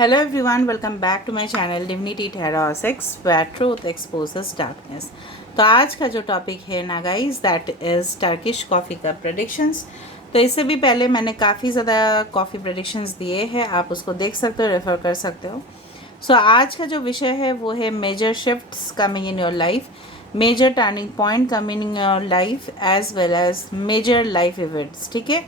Hello everyone, welcome back to my channel Divinity Tarot 6 where truth exposes darkness। तो आज का जो topic है ना guys, that is Turkish coffee का प्रेडिक्शंस। तो इससे भी पहले मैंने काफ़ी ज़्यादा कॉफ़ी प्रेडिक्शंस दिए हैं, आप उसको देख सकते हो, रेफ़र कर सकते हो। सो आज का जो विषय है वो है major shifts coming in your life, major turning point coming in your life as well as major life events. ठीक है,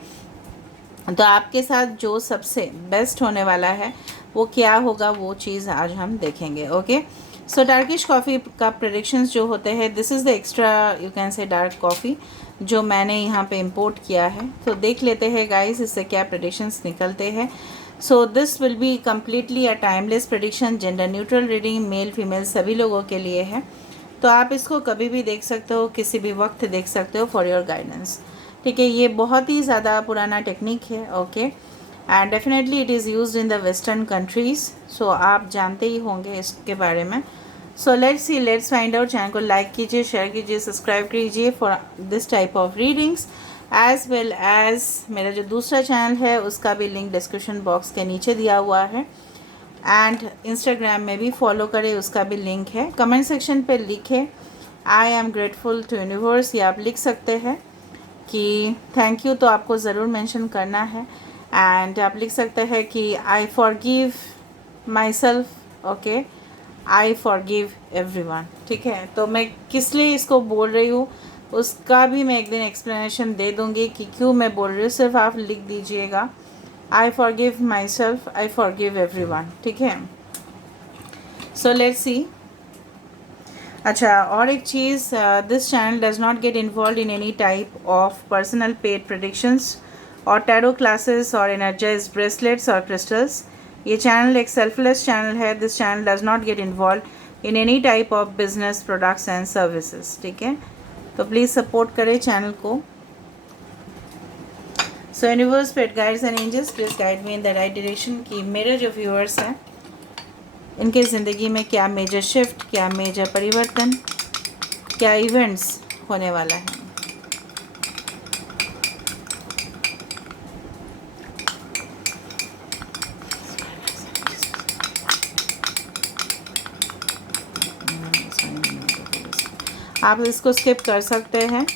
तो आपके साथ जो सबसे बेस्ट होने वाला है वो क्या होगा, वो चीज़ आज हम देखेंगे। ओके, सो टर्किश कॉफ़ी का प्रेडिक्शंस जो होते हैं, this is the extra you can से डार्क कॉफ़ी जो मैंने यहाँ पे इंपोर्ट किया है। तो देख लेते हैं गाइस इससे क्या प्रेडिक्शंस निकलते हैं। So this will be completely a timeless prediction, gender neutral reading, male female सभी लोगों के लिए है। तो आप इसको कभी भी देख सकते हो, किसी भी वक्त देख सकते हो फॉर योर गाइडेंस। ठीक है, ये बहुत ही ज़्यादा पुराना टेक्निक है। Okay, and definitely it is used in the western countries. So आप जानते ही होंगे इसके बारे में। So let's see, let's find out. Channel को लाइक कीजिए, शेयर कीजिए, सब्सक्राइब कीजिए for this type of readings, as well as मेरा जो दूसरा चैनल है उसका भी लिंक डिस्क्रिप्शन बॉक्स के नीचे दिया हुआ है। एंड इंस्टाग्राम में भी फॉलो करें, उसका भी लिंक है। कमेंट सेक्शन पे लिखे I am grateful to universe, या आप लिख सकते हैं कि थैंक यू, तो आपको ज़रूर मेंशन करना है। एंड आप लिख सकते हैं कि आई forgive my self. Okay, I forgive everyone. ठीक है, तो मैं किस लिए इसको बोल रही हूँ उसका भी मैं एक दिन एक्सप्लेनेशन दे दूँगी कि क्यों मैं बोल रही हूँ। सिर्फ आप लिख दीजिएगा I forgive myself, I forgive everyone. ठीक है, सो लेट्स सी। अच्छा, और एक चीज़, this channel does not get involve in any type of personal paid predictions और टैरो क्लासेस और एनर्जाइज ब्रेसलेट्स और क्रिस्टल्स। ये चैनल एक सेल्फलेस चैनल है। This channel does not get involve in any type of business products and services. ठीक है, तो please support करें चैनल को। सो universe, paid guides and angels, please guide me in the right direction कि मेरे जो viewers हैं इनके ज़िंदगी में क्या मेजर शिफ्ट, क्या मेजर परिवर्तन, क्या इवेंट्स होने वाला है। आप इसको स्किप कर सकते हैं।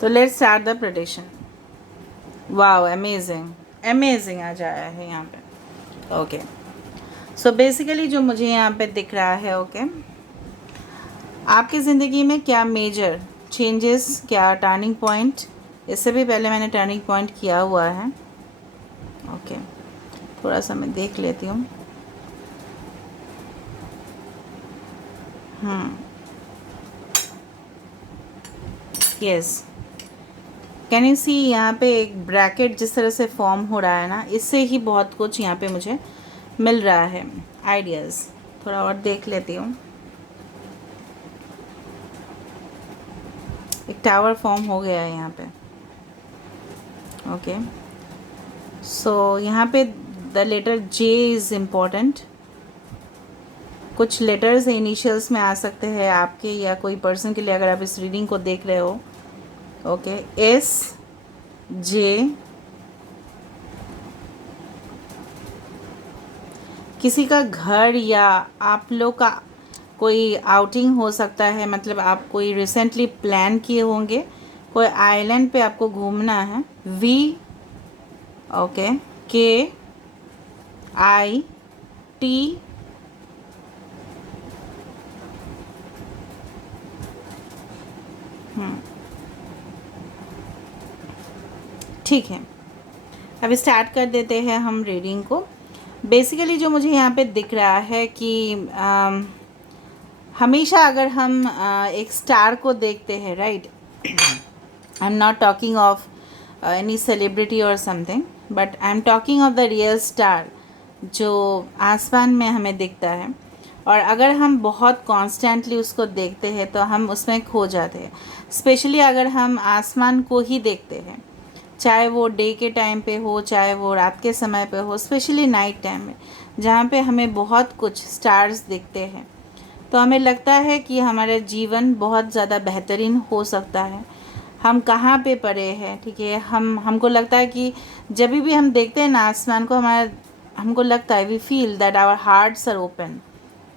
तो let's start the prediction. Wow, amazing amazing आ जाया है यहाँ पे। ओके, सो बेसिकली जो मुझे यहाँ पे दिख रहा है, ओके, आपकी ज़िंदगी में क्या मेजर चेंजेस, क्या टर्निंग पॉइंट। इससे भी पहले मैंने टर्निंग पॉइंट किया हुआ है। ओके, थोड़ा सा मैं देख लेती हूँ। यस, कैन यू सी, यहाँ पे एक ब्रैकेट जिस तरह से फॉर्म हो रहा है ना, इससे ही बहुत कुछ यहाँ पे मुझे मिल रहा है आइडियाज़। थोड़ा और देख लेती हूँ। एक टावर फॉर्म हो गया है यहाँ पे। ओके, सो यहाँ पे the letter J is important. कुछ लेटर्स इनिशियल्स में आ सकते हैं आपके या कोई पर्सन के लिए, अगर आप इस रीडिंग को देख रहे हो। ओके, एस जे, किसी का घर या आप लोग का कोई आउटिंग हो सकता है, मतलब आप कोई रिसेंटली प्लान किए होंगे, कोई आइलैंड पे आपको घूमना है। वी, ओके, के आई टी, ठीक है, अब स्टार्ट कर देते हैं हम रीडिंग को। बेसिकली जो मुझे यहाँ पे दिख रहा है कि हमेशा अगर हम एक स्टार को देखते हैं, right, I am not talking of any celebrity और something, but I am talking of the real star जो आसमान में हमें दिखता है, और अगर हम बहुत कॉन्स्टेंटली उसको देखते हैं तो हम उसमें खो जाते हैं। स्पेशली अगर हम आसमान को ही देखते हैं, चाहे वो डे के टाइम पे हो, चाहे वो रात के समय पे हो, स्पेशली नाइट टाइम में जहाँ पे हमें बहुत कुछ स्टार्स दिखते हैं, तो हमें लगता है कि हमारा जीवन बहुत ज़्यादा बेहतरीन हो सकता है। हम कहाँ पे पड़े हैं, ठीक है, हमको लगता है कि जब भी हम देखते हैं ना आसमान को, हमको लगता है we feel that our hearts are open,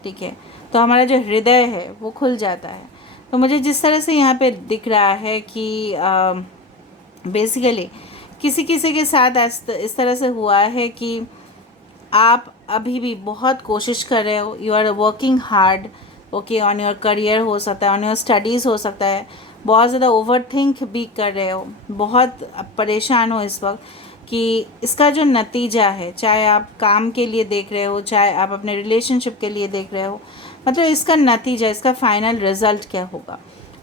ठीक है, तो हमारा जो हृदय है वो खुल जाता है। तो मुझे जिस तरह से यहाँ पे दिख रहा है कि बेसिकली किसी किसी के साथ इस तरह से हुआ है कि आप अभी भी बहुत कोशिश कर रहे हो, you are working hard, okay, on your career हो सकता है, ऑन योर स्टडीज़ हो सकता है, बहुत ज़्यादा ओवर थिंक भी कर रहे हो, बहुत परेशान हो इस वक्त कि इसका जो नतीजा है, चाहे आप काम के लिए देख रहे हो, चाहे आप अपने रिलेशनशिप के लिए देख रहे हो, मतलब इसका नतीजा, इसका फाइनल रिजल्ट क्या होगा।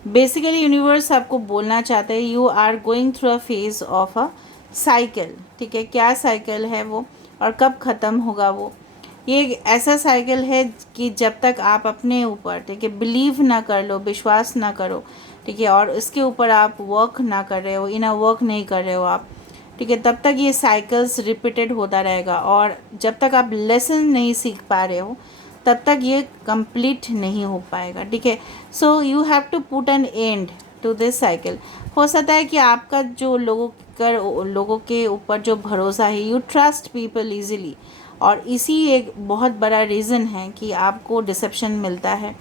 बेसिकली यूनिवर्स आपको बोलना चाहते हैं you are going through a phase of a cycle, ठीक है, क्या साइकिल है वो और कब ख़त्म होगा वो। ये एक ऐसा साइकिल है कि जब तक आप अपने ऊपर, ठीक है, बिलीव ना कर लो, विश्वास ना करो, ठीक है, और इसके ऊपर आप वर्क ना कर रहे हो, इनर वर्क नहीं कर रहे हो आप, ठीक है, तब तक ये साइकिल्स रिपीटेड होता रहेगा, और जब तक आप लेसन नहीं सीख पा रहे हो तब तक ये कंप्लीट नहीं हो पाएगा, ठीक है। So you have to put an end to this cycle. हो सकता है कि आपका जो लोगों के ऊपर जो भरोसा है, यू ट्रस्ट पीपल ईजिली, और इसी एक बहुत बड़ा रीज़न है कि आपको डिसेप्शन मिलता है,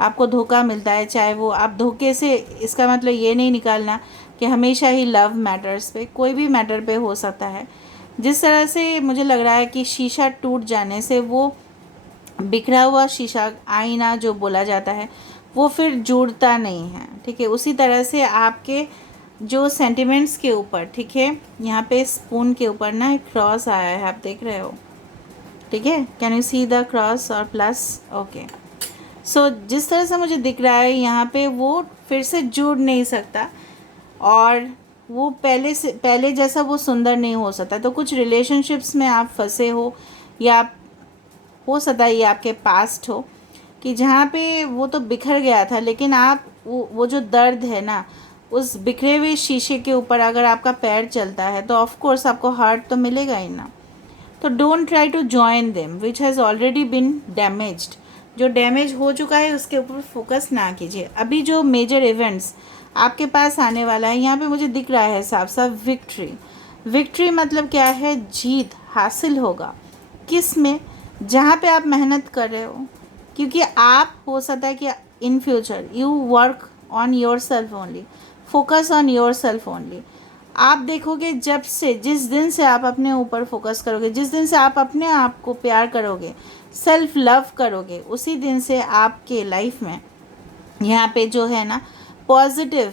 आपको धोखा मिलता है। चाहे वो आप धोखे से, इसका मतलब ये नहीं निकालना कि हमेशा ही लव मैटर्स पे, कोई भी मैटर पे हो सकता है। जिस तरह से मुझे लग रहा है कि शीशा टूट जाने से, वो बिखरा हुआ शीशा, आईना जो बोला जाता है, वो फिर जुड़ता नहीं है, ठीक है। उसी तरह से आपके जो सेंटिमेंट्स के ऊपर, ठीक है, यहाँ पे स्पून के ऊपर ना एक क्रॉस आया है, आप देख रहे हो, ठीक है, can you see the cross और प्लस, ओके। सो जिस तरह से मुझे दिख रहा है यहाँ पे, वो फिर से जुड़ नहीं सकता, और वो पहले जैसा वो सुंदर नहीं हो सकता। तो कुछ रिलेशनशिप्स में आप फंसे हो, या आप, हो सकता है ये आपके पास्ट हो, कि जहाँ पे वो तो बिखर गया था, लेकिन आप वो जो दर्द है ना, उस बिखरे हुए शीशे के ऊपर अगर आपका पैर चलता है तो ऑफ कोर्स आपको हर्ट तो मिलेगा ही ना। तो don't try to join them which has already been damaged. जो डैमेज हो चुका है उसके ऊपर फोकस ना कीजिए। अभी जो मेजर इवेंट्स आपके पास आने वाला है, यहाँ पे मुझे दिख रहा है साफ साफ विक्ट्री। विक्ट्री मतलब क्या है, जीत हासिल होगा। किस में, जहाँ पे आप मेहनत कर रहे हो, क्योंकि आप, हो सकता है कि in future you work on your self only, focus on your self only. आप देखोगे जिस दिन से आप अपने ऊपर फोकस करोगे, जिस दिन से आप अपने आप को प्यार करोगे, सेल्फ लव करोगे, उसी दिन से आपके लाइफ में यहाँ पे जो है ना पॉजिटिव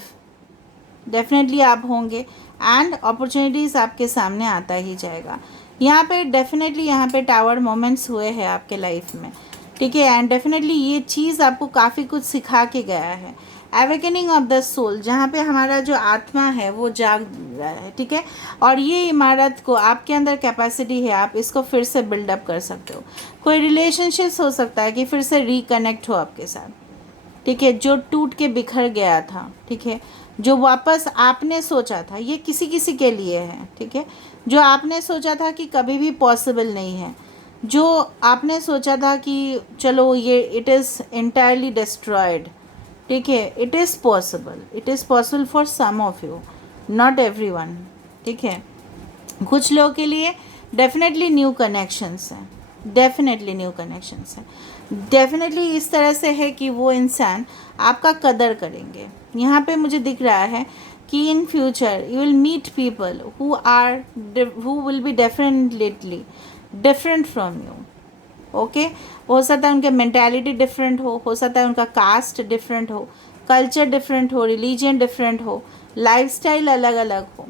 डेफिनेटली आप होंगे, एंड अपॉर्चुनिटीज़ आपके सामने आता ही जाएगा। यहाँ पे डेफिनेटली यहाँ पे टावर मोमेंट्स हुए हैं आपके लाइफ में, ठीक है, एंड डेफिनेटली ये चीज़ आपको काफ़ी कुछ सिखा के गया है। एवेकनिंग ऑफ द सोल, जहाँ पे हमारा जो आत्मा है वो जाग रहा है, ठीक है, और ये इमारत को, आपके अंदर कैपेसिटी है, आप इसको फिर से बिल्डअप कर सकते हो। कोई रिलेशनशिप्स हो सकता है कि फिर से रिकनेक्ट हो आपके साथ, ठीक है, जो टूट के बिखर गया था, ठीक है, जो वापस आपने सोचा था, ये किसी किसी के लिए है, ठीक है, जो आपने सोचा था कि कभी भी पॉसिबल नहीं है, जो आपने सोचा था कि चलो ये इट इज़ एंटायरली डिस्ट्रॉयड, ठीक है, it is possible for some of you, not everyone, ठीक है। कुछ लोगों के लिए डेफिनेटली न्यू कनेक्शंस हैं, डेफिनेटली न्यू कनेक्शंस हैं, डेफिनेटली इस तरह से है कि वो इंसान आपका कदर करेंगे। यहाँ पे मुझे दिख रहा है कि in future you will meet people who will be definitely different from you, okay. हो सकता है उनके मेंटालिटी डिफरेंट हो सकता है उनका कास्ट डिफरेंट हो, कल्चर डिफरेंट हो, रिलीजन डिफरेंट हो, लाइफस्टाइल अलग अलग हो,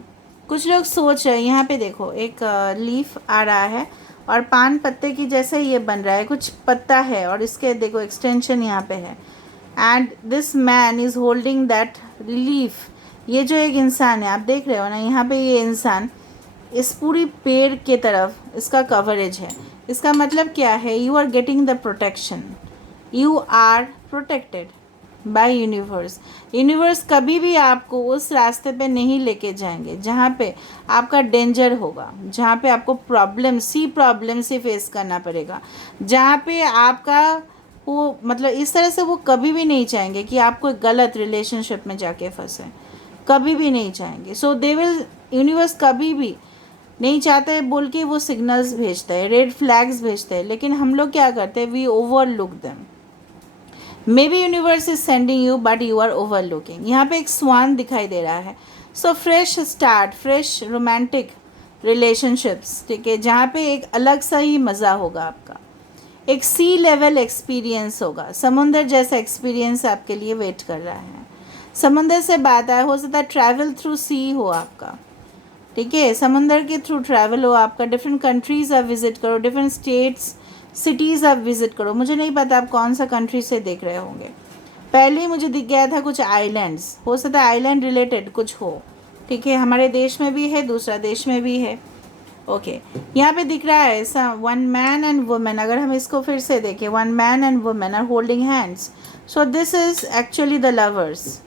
कुछ लोग सोच रहे हैं, यहाँ पे देखो एक लीफ आ रहा है और पान पत्ते की जैसे ये बन रहा है, कुछ पत्ता है और इसके देखो एक्सटेंशन यहाँ पे है, and this man is holding that leaf. ये जो एक इंसान है, आप देख रहे हो ना, यहाँ पे ये इंसान इस पूरी पेड़ के तरफ इसका कवरेज है। इसका मतलब क्या है, you are getting the protection, you are protected by universe. Universe कभी भी आपको उस रास्ते पे नहीं लेके जाएंगे जहाँ पे आपका डेंजर होगा, जहाँ पे आपको प्रॉब्लम से फेस करना पड़ेगा, जहाँ पे आपका वो मतलब इस तरह से वो कभी भी नहीं चाहेंगे कि आप कोई गलत रिलेशनशिप में जाके फंसे, कभी भी नहीं चाहेंगे। सो दे विल, यूनिवर्स कभी भी नहीं चाहता है बोल के वो सिग्नल्स भेजता है, रेड फ्लैग्स भेजता है, लेकिन हम लोग क्या करते हैं, we overlook them. Maybe universe is sending you but you are overlooking. यहाँ पे एक स्वान दिखाई दे रहा है। So fresh start, fresh romantic relationships, ठीक है, जहाँ पे एक अलग सा ही मज़ा होगा आपका, एक सी लेवल एक्सपीरियंस होगा, समुंदर जैसा एक्सपीरियंस आपके लिए वेट कर रहा है। समुंदर से बात आए, हो सकता है ट्रैवल थ्रू सी हो आपका, ठीक है, समंदर के थ्रू ट्रैवल हो आपका, डिफरेंट कंट्रीज़ आप विज़िट करो, डिफरेंट स्टेट्स सिटीज़ आप विज़िट करो। मुझे नहीं पता आप कौन सा कंट्री से देख रहे होंगे। पहले ही मुझे दिख गया था कुछ आइलैंड्स, हो सकता है आइलैंड रिलेटेड कुछ हो, ठीक है, हमारे देश में भी है, दूसरा देश में भी है। ओके, यहाँ पे दिख रहा है वन मैन एंड वुमेन। अगर हम इसको फिर से देखें, one man and women are holding hands, so this is actually the lovers,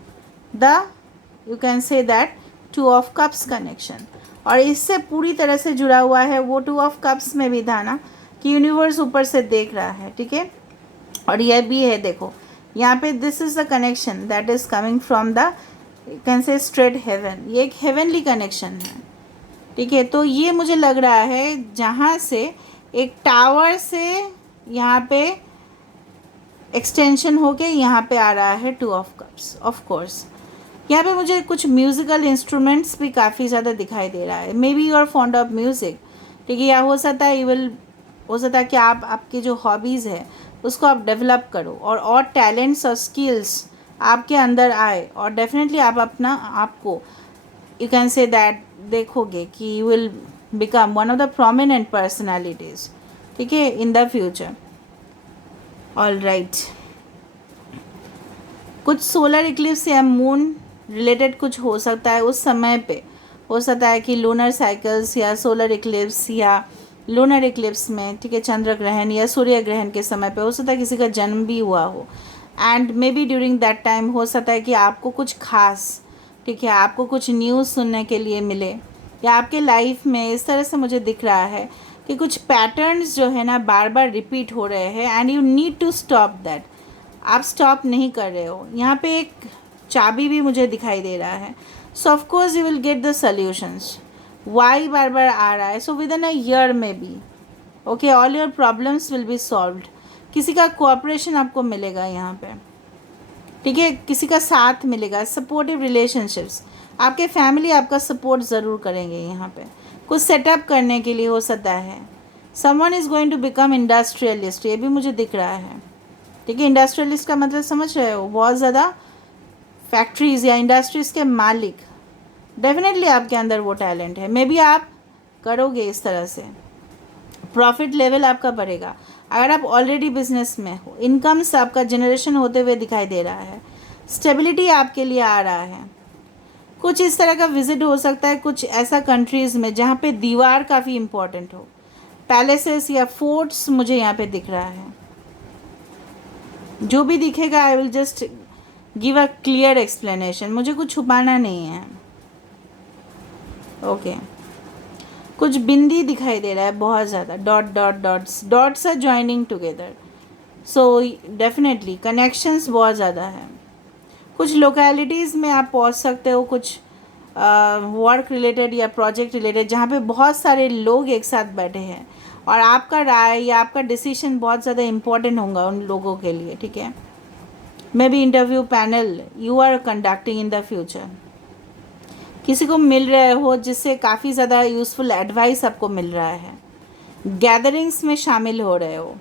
the you can say that two of cups connection. और इससे पूरी तरह से जुड़ा हुआ है वो टू ऑफ कप्स में भी था ना कि यूनिवर्स ऊपर से देख रहा है, ठीक है, और यह भी है, देखो यहाँ पे this is the connection that is coming from the can say straight heaven. ये एक हेवनली कनेक्शन है, ठीक है। तो ये मुझे लग रहा है जहाँ से एक टावर से यहाँ पे एक्सटेंशन होके यहाँ पे आ रहा है to of cups. Of course यहाँ पे मुझे कुछ म्यूज़िकल इंस्ट्रूमेंट्स भी काफ़ी ज़्यादा दिखाई दे रहा है। Maybe you are fond of music, ठीक है, या हो सकता है हो सकता है कि आप आपकी जो हॉबीज़ है उसको आप डेवलप करो और टैलेंट्स और स्किल्स आपके अंदर आए, और डेफिनेटली आप अपना आपको यू कैन से दैट देखोगे कि you will become one of the prominent personalities, ठीक है, इन द फ्यूचर। ऑल राइट, कुछ सोलर इक्लिप्स या मून रिलेटेड कुछ हो सकता है उस समय पे। हो सकता है कि लूनर साइकिल्स या सोलर इक्लिप्स या लूनर इक्लिप्स में, ठीक है, चंद्र ग्रहण या सूर्य ग्रहण के समय पे हो सकता है किसी का जन्म भी हुआ हो, and may be during that time हो सकता है कि आपको कुछ खास, ठीक है, आपको कुछ न्यूज़ सुनने के लिए मिले, या आपके लाइफ में इस तरह से मुझे दिख रहा है कि कुछ पैटर्न्स जो है ना बार बार रिपीट हो रहे हैं, and you need to stop that. आप स्टॉप नहीं कर रहे हो। यहाँ पे एक चाबी भी मुझे दिखाई दे रहा है। So of course you will get the solutions. Y बार बार आ रहा है, so within a year में B, okay, all your problems will be solved. किसी का कोऑपरेशन आपको मिलेगा यहाँ पे, ठीक है, किसी का साथ मिलेगा, सपोर्टिव रिलेशनशिप्स, आपके फैमिली आपका सपोर्ट ज़रूर करेंगे यहाँ पे, कुछ सेटअप करने के लिए हो सकता है। Someone is going to become industrialist, ये भी मुझे दिख रहा है, ठीक है। इंडस्ट्रियलिस्ट का मतलब समझ रहे हो, बहुत ज़्यादा फैक्ट्रीज़ या इंडस्ट्रीज़ के मालिक। डेफिनेटली आपके अंदर वो टैलेंट है, मे बी आप करोगे इस तरह से, प्रॉफिट लेवल आपका बढ़ेगा। अगर आप ऑलरेडी बिजनेस में हो, इनकम्स आपका जनरेशन होते हुए दिखाई दे रहा है, स्टेबिलिटी आपके लिए आ रहा है। कुछ इस तरह का विजिट हो सकता है कुछ ऐसा कंट्रीज़ में जहाँ पे दीवार काफ़ी इम्पोर्टेंट हो, पैलेसेस या फोर्ट्स मुझे यहाँ पे दिख रहा है। जो भी दिखेगा I will just give a clear explanation, मुझे कुछ छुपाना नहीं है, ओके। कुछ बिंदी दिखाई दे रहा है बहुत ज़्यादा, dots are joining together, so definitely connections बहुत ज़्यादा है। कुछ लोकेलिटीज़ में आप पहुंच सकते हो, कुछ वर्क रिलेटेड या प्रोजेक्ट रिलेटेड, जहाँ पे बहुत सारे लोग एक साथ बैठे हैं और आपका राय या आपका डिसीजन बहुत ज़्यादा इम्पोर्टेंट होगा उन लोगों के लिए, ठीक है। Maybe interview panel you are conducting in the future, किसी को मिल रहे हो जिससे काफ़ी ज़्यादा यूज़फुल एडवाइस आपको मिल रहा है। गैदरिंग्स में शामिल हो रहे हो,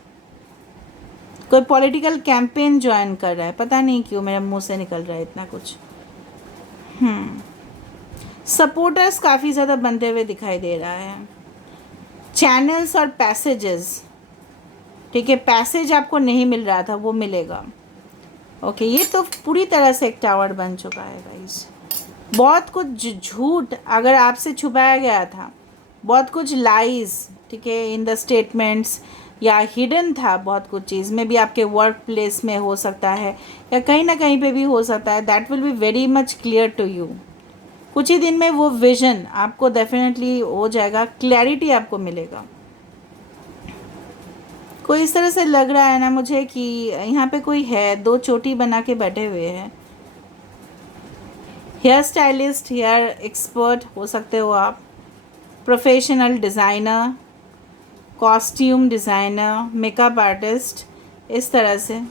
कोई पॉलिटिकल कैंपेन ज्वाइन कर रहा है, पता नहीं क्यों मेरे मुंह से निकल रहा है इतना कुछ। सपोर्टर्स काफ़ी ज़्यादा बनते हुए दिखाई दे रहा है। चैनल्स और पैसेजेस, ठीक है, पैसेज आपको नहीं मिल रहा था वो मिलेगा। ओके, ये तो पूरी तरह से एक टावर बन चुका है गाइस। बहुत कुछ झूठ अगर आपसे छुपाया गया था, बहुत कुछ लाइज, ठीक है, इन द स्टेटमेंट्स, या हिडन था बहुत कुछ चीज़ में भी, आपके वर्क प्लेस में हो सकता है या कहीं ना कहीं पे भी हो सकता है। That will be very much clear to you. कुछ ही दिन में वो विजन आपको डेफिनेटली हो जाएगा, क्लैरिटी आपको मिलेगा। कोई इस तरह से लग रहा है ना मुझे कि यहाँ पे कोई है, दो चोटी बना के बैठे हुए हैं। हेयर स्टाइलिस्ट, हेयर एक्सपर्ट हो सकते हो आप, professional designer, costume designer, makeup artist, इस तरह से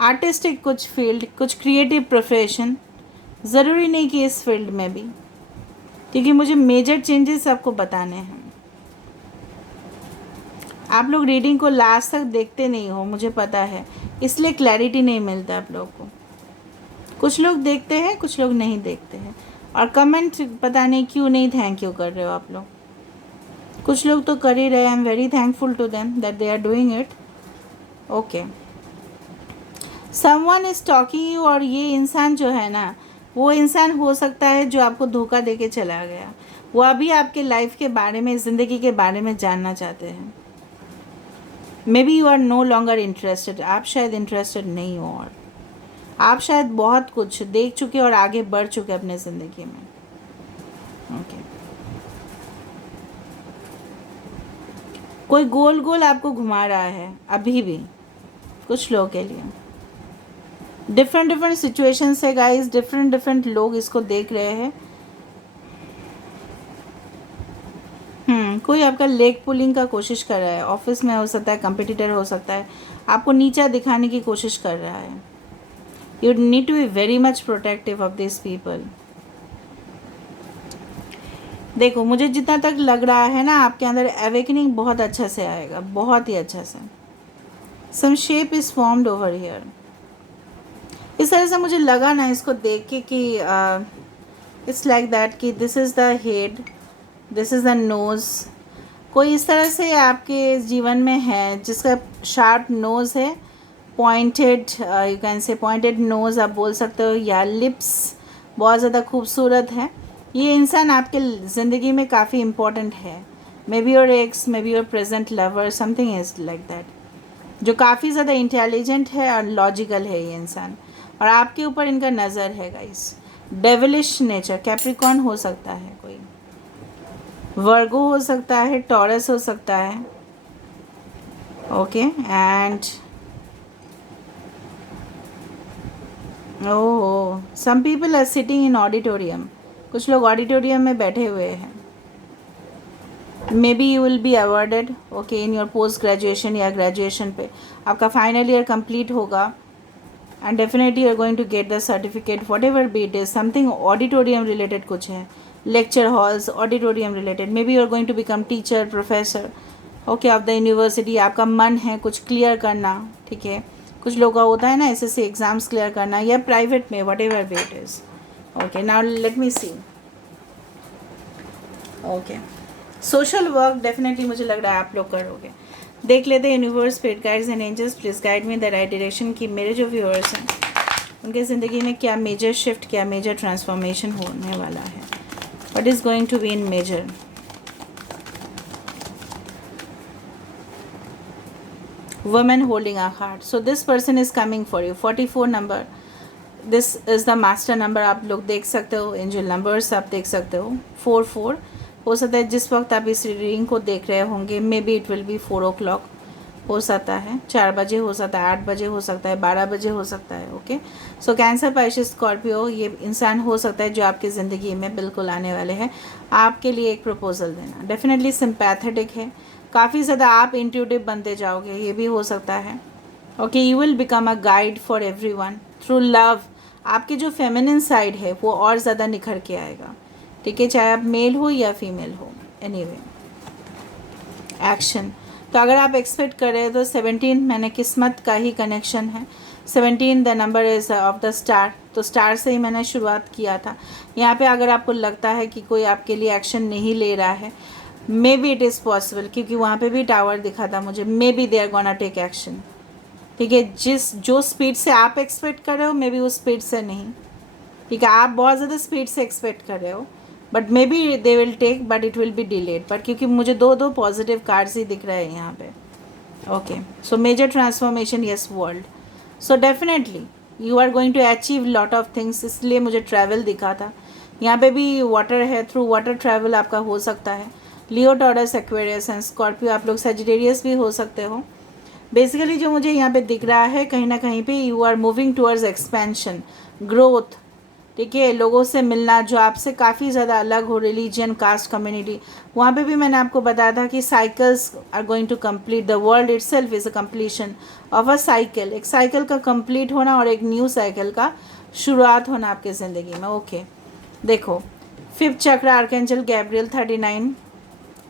आर्टिस्टिक कुछ फील्ड, कुछ क्रिएटिव प्रोफेशन, ज़रूरी नहीं कि इस फील्ड में भी, क्योंकि मुझे मेजर चेंजेस आपको बताने हैं। आप लोग रीडिंग को लास्ट तक देखते नहीं हो, मुझे पता है, इसलिए क्लैरिटी नहीं मिलता आप लोग को। कुछ लोग देखते हैं, कुछ लोग नहीं देखते हैं, और कमेंट पता नहीं क्यों नहीं थैंक यू कर रहे हो आप लोग। कुछ लोग तो कर ही रहे, I am very thankful to them that they are doing it. Okay, someone is talking you, और ये इंसान जो है ना, वो इंसान हो सकता है जो आपको धोखा दे के चला गया। वो अभी आपके लाइफ के बारे में, ज़िंदगी के बारे में जानना चाहते हैं। Maybe you are no longer interested, आप शायद इंटरेस्टेड नहीं हो, और आप शायद बहुत कुछ देख चुके और आगे बढ़ चुके अपने ज़िंदगी में। ओके, कोई गोल गोल आपको घुमा रहा है अभी भी कुछ लोगों के लिए। डिफरेंट डिफरेंट सिचुएशन है गाइस, डिफरेंट डिफरेंट लोग इसको देख रहे हैं। कोई आपका लेग पुलिंग का कोशिश कर रहा है, ऑफिस में हो सकता है, कंपटीटर हो सकता है, आपको नीचा दिखाने की कोशिश कर रहा है। You need to be very much protective of this people. देखो, मुझे जितना तक लग रहा है ना, आपके अंदर अवेकनिंग बहुत अच्छा से आएगा, बहुत ही अच्छा से। Some shape is formed over here. इस तरह से मुझे लगा ना इसको देख के कि इट्स लाइक दैट कि this is the head, this is the nose. कोई इस तरह से आपके जीवन में है जिसका शार्प नोज़ है, pointed, you can say pointed nose आप बोल सकते हो, या लिप्स बहुत ज़्यादा खूबसूरत है। ये इंसान आपके ज़िंदगी में काफ़ी इम्पोर्टेंट है। May be your x, may be your present lover, something is like that, जो काफ़ी ज़्यादा इंटेलिजेंट है और लॉजिकल है ये इंसान, और आपके ऊपर इनका नज़र है गाइस। डेविलिश नेचर, कैप्रिकॉर्न हो सकता है, कोई वर्गो हो सकता है, टॉरस हो सकता है। Okay, and oh, some people are sitting in auditorium, कुछ लोग ऑडिटोरियम में बैठे हुए हैं। Maybe you will be awarded, okay, in your post graduation या ग्रेजुएशन पे आपका फाइनल ईयर कंप्लीट होगा, and definitely you are going to get the certificate, whatever be it is, something auditorium related कुछ है, lecture halls, auditorium related. Maybe you are going to become teacher, professor, okay, of the university. आपका मन है कुछ clear करना, ठीक है, कुछ लोगों का होता है ना SSC एग्ज़ाम्स क्लियर करना, या प्राइवेट में, whatever be it is. Okay, now let me see. Okay, social work definitely मुझे लग रहा है आप लोग करोगे। देख लेते हैं universe, spirit guides and angels, please guide me the right direction कि मेरे जो व्यूअर्स हैं उनके ज़िंदगी में क्या मेजर शिफ्ट, क्या मेजर ट्रांसफॉर्मेशन होने वाला है, what is going to be in major. Women holding a heart, so this person is coming for you. 44 number, this is the master number, आप लोग देख सकते हो, एंजल नंबर्स आप देख सकते हो, 44 हो सकता है जिस वक्त आप इस रीडिंग को देख रहे होंगे। May be it will B 4 o'clock हो सकता है, 4 बजे हो सकता है, 8 बजे हो सकता है, 12 बजे हो सकता है। ओके, सो कैंसर, पाइसेस, स्कॉर्पियो, ये इंसान हो सकता है जो आपकी ज़िंदगी में बिल्कुल आने वाले हैं, आपके लिए एक प्रपोजल देना। डेफिनेटली सिंपैथेटिक है, काफ़ी ज़्यादा आप इंट्यूटिव बनते जाओगे, ये भी हो सकता है। Okay, you will become a guide for everyone through love. आपकी जो फेमिनिन साइड है वो और ज़्यादा निखर के आएगा, ठीक है, चाहे आप मेल हो या फीमेल हो। एनीवे, एक्शन, तो अगर आप एक्सपेक्ट कर रहे हैं तो 17 मैंने किस्मत का ही कनेक्शन है। 17 the number is of the star, तो स्टार से ही मैंने शुरुआत किया था। यहाँ पे अगर आपको लगता है कि कोई आपके लिए एक्शन नहीं ले रहा है, maybe it is possible, क्योंकि वहाँ पे भी टावर दिखा था मुझे, maybe they are gonna take action. ठीक है, जो स्पीड से आप एक्सपेक्ट कर रहे हो मे बी उस स्पीड से नहीं। ठीक है, आप बहुत ज़्यादा स्पीड से एक्सपेक्ट कर रहे हो, but maybe they will take, but it will be delayed. But क्योंकि मुझे दो पॉजिटिव कार्ड्स ही दिख रहे हैं यहाँ पे। Okay, so major transformation, yes, world. So definitely you are going to achieve lot of things, इसलिए मुझे ट्रैवल दिखा था। यहाँ पे भी वाटर है, थ्रू वाटर ट्रैवल आपका हो सकता है। लियो, टॉरस, एक्वेरियस एंड स्कॉर्पियो, आप लोग सेजिटेरियस भी हो सकते हो। बेसिकली जो मुझे यहाँ पे दिख रहा है, कहीं ना कहीं पे you are moving towards expansion, growth. ठीक है, लोगों से मिलना जो आपसे काफ़ी ज़्यादा अलग हो, रिलीजन, कास्ट, कम्युनिटी। वहाँ पे भी मैंने आपको बताया था कि cycles are going to complete, the world itself is a completion of a cycle. एक साइकिल का कंप्लीट होना और एक न्यू साइकिल का शुरुआत होना आपके ज़िंदगी में। ओके, देखो, 5th चक्र, आर्कएंजल गैब्रियल, 39।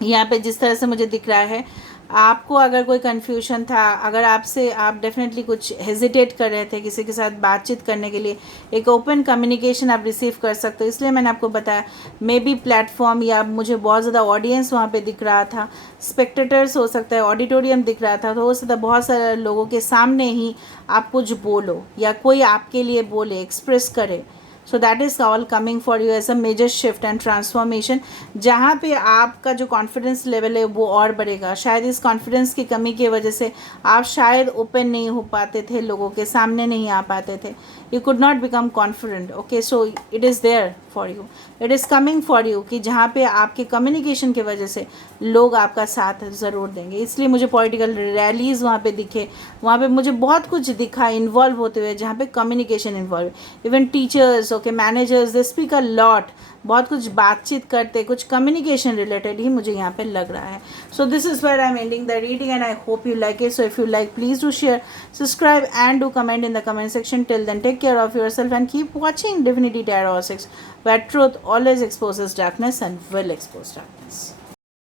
यहाँ पे जिस तरह से मुझे दिख रहा है, आपको अगर कोई कन्फ्यूजन था, अगर आपसे आप डेफिनेटली कुछ हेजिटेट कर रहे थे किसी के साथ बातचीत करने के लिए, एक ओपन कम्युनिकेशन आप रिसीव कर सकते हो। इसलिए मैंने आपको बताया, मे बी प्लेटफॉर्म, या मुझे बहुत ज़्यादा ऑडियंस वहाँ पे दिख रहा था, स्पेक्टेटर्स हो सकता है, ऑडिटोरियम दिख रहा था, तो हो सकता है बहुत सारे लोगों के सामने ही आप कुछ बोलो या कोई आपके लिए बोले, एक्सप्रेस करे। So that is all coming for you as a major shift and transformation, जहाँ पे आपका जो कॉन्फिडेंस लेवल है वो और बढ़ेगा। शायद इस कॉन्फिडेंस की कमी की वजह से आप शायद ओपन नहीं हो पाते थे, लोगों के सामने नहीं आ पाते थे, you could not become confident. Okay, so it is there for you, it is coming for you, कि जहाँ पे आपके कम्युनिकेशन की वजह से लोग आपका साथ ज़रूर देंगे। इसलिए मुझे पॉलिटिकल रैलीज़ वहाँ पे दिखे, वहाँ पे मुझे बहुत कुछ दिखा इन्वॉल्व होते हुए, जहाँ पे communication involve, even teachers, okay, managers, they speak a lot, बहुत कुछ बातचीत करते, कुछ कम्युनिकेशन रिलेटेड ही मुझे यहाँ पे लग रहा है। So this is where I am ending the reading and I hope you like it. So if you like, please do share, subscribe and do comment in the comment section. Till then, take care of yourself and keep watching Divinity Tarot 6, where truth always exposes darkness and will expose darkness.